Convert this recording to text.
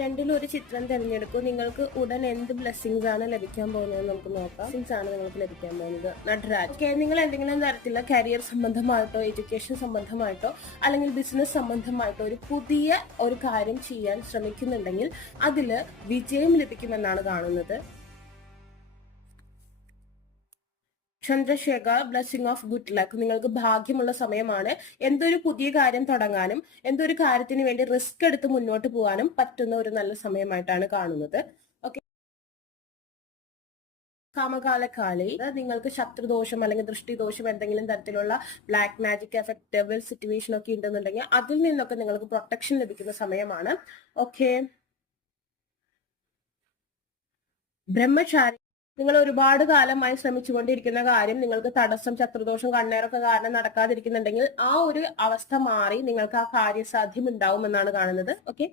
രണ്ടിലും ഒരു ചിത്രം തിരഞ്ഞെടുക്കൂ. നിങ്ങൾക്ക് ഉടൻ എന്ത് ബ്ലെസ്സിങ്സ് ആണ് ലഭിക്കാൻ പോകുന്നത് നമുക്ക് നോക്കാം. ബ്ലെസ്സിങ്സ് ആണ് നിങ്ങൾക്ക് ലഭിക്കാൻ പോകുന്നത്. നടരാജ്. ഓക്കെ നിങ്ങൾ എന്തെങ്കിലും തരത്തിലുള്ള കരിയർ സംബന്ധമായിട്ടോ എഡ്യൂക്കേഷൻ സംബന്ധമായിട്ടോ അല്ലെങ്കിൽ ബിസിനസ് സംബന്ധമായിട്ടോ ഒരു പുതിയ ഒരു കാര്യം ചെയ്യാൻ ശ്രമിക്കുന്നുണ്ടെങ്കിൽ അതിൽ വിജയം ലഭിക്കുമെന്നാണ് കാണുന്നത്. Chandrasekhar blessing of good luck നിങ്ങൾക്ക് ഭാഗ്യമുള്ള സമയമാണ്. എന്തൊരു പുതിയ കാര്യം തുടങ്ങാനും എന്തൊരു കാര്യത്തിന് വേണ്ടി റിസ്ക് എടുത്ത് മുന്നോട്ട് പോകാനും പറ്റുന്ന ഒരു നല്ല സമയമായിട്ടാണ് കാണുന്നത്. ഓക്കെ കാമകാലക്കാലി നിങ്ങൾക്ക് ശത്രുദോഷം അല്ലെങ്കിൽ ദൃഷ്ടിദോഷം എന്തെങ്കിലും തരത്തിലുള്ള black magic effect devil situation ഒക്കെ ഉണ്ടെന്നുണ്ടെങ്കിൽ അതിൽ നിന്നൊക്കെ നിങ്ങൾക്ക് പ്രൊട്ടക്ഷൻ ലഭിക്കുന്ന സമയമാണ്. ഓക്കെ ബ്രഹ്മചാരി നിങ്ങൾ ഒരുപാട് കാലമായി ശ്രമിച്ചുകൊണ്ടിരിക്കുന്ന കാര്യം നിങ്ങൾക്ക് തടസ്സം ശത്രുദോഷം കണ്ണേറൊക്കെ കാരണം നടക്കാതിരിക്കുന്നുണ്ടെങ്കിൽ ആ ഒരു അവസ്ഥ മാറി നിങ്ങൾക്ക് ആ കാര്യസാധ്യം ഉണ്ടാവും എന്നാണ് കാണുന്നത്. ഓക്കെ